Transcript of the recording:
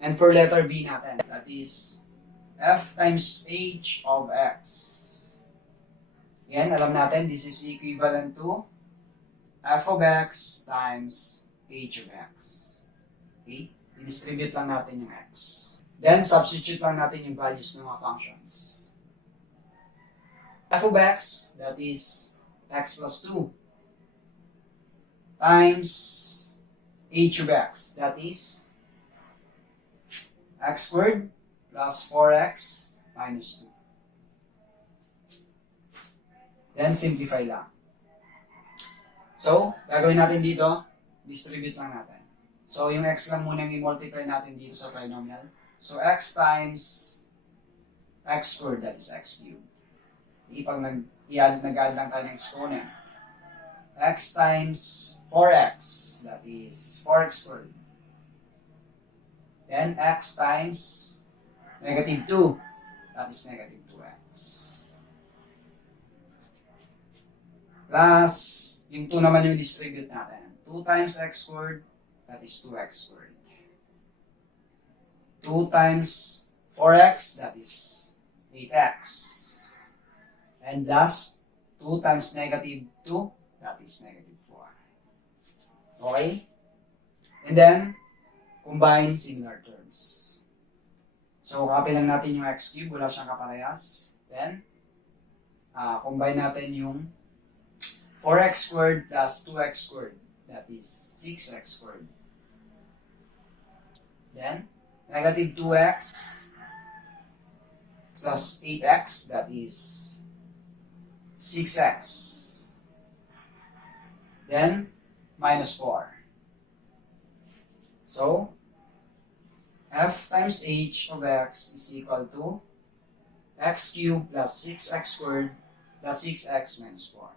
And for letter B natin, that is f times h of x. Yan, alam natin, this is equivalent to f of x times h of x. Okay? I-distribute lang natin yung x. Then, substitute lang natin yung values ng mga functions. F of x, that is x plus 2, times h of x, that is x squared plus 4x minus 2. Then, simplify lang. So, gagawin natin dito, distribute lang natin. So, yung x lang muna yung i-multiply natin dito sa trinomial. So, x times x squared, that is x cubed. Pag nag-add lang tayo ng exponent. X times 4x, that is 4x squared. Then, x times negative 2, that is negative 2x. Plus, yung 2 naman yung distribute natin. 2 times x squared, that is 2x squared. 2 times 4x, that is 8x. And last, 2 times negative 2, that is negative 4. Okay? And then, combine similar terms. So, copy lang natin yung x cube, wala siyang kaparehas. Then, combine natin yung 4x squared plus 2x squared. That is 6x squared. Then, negative 2x plus 8x, that is 6x. Then, minus 4. So, f times h of x is equal to x cubed plus 6x squared plus 6x minus 4.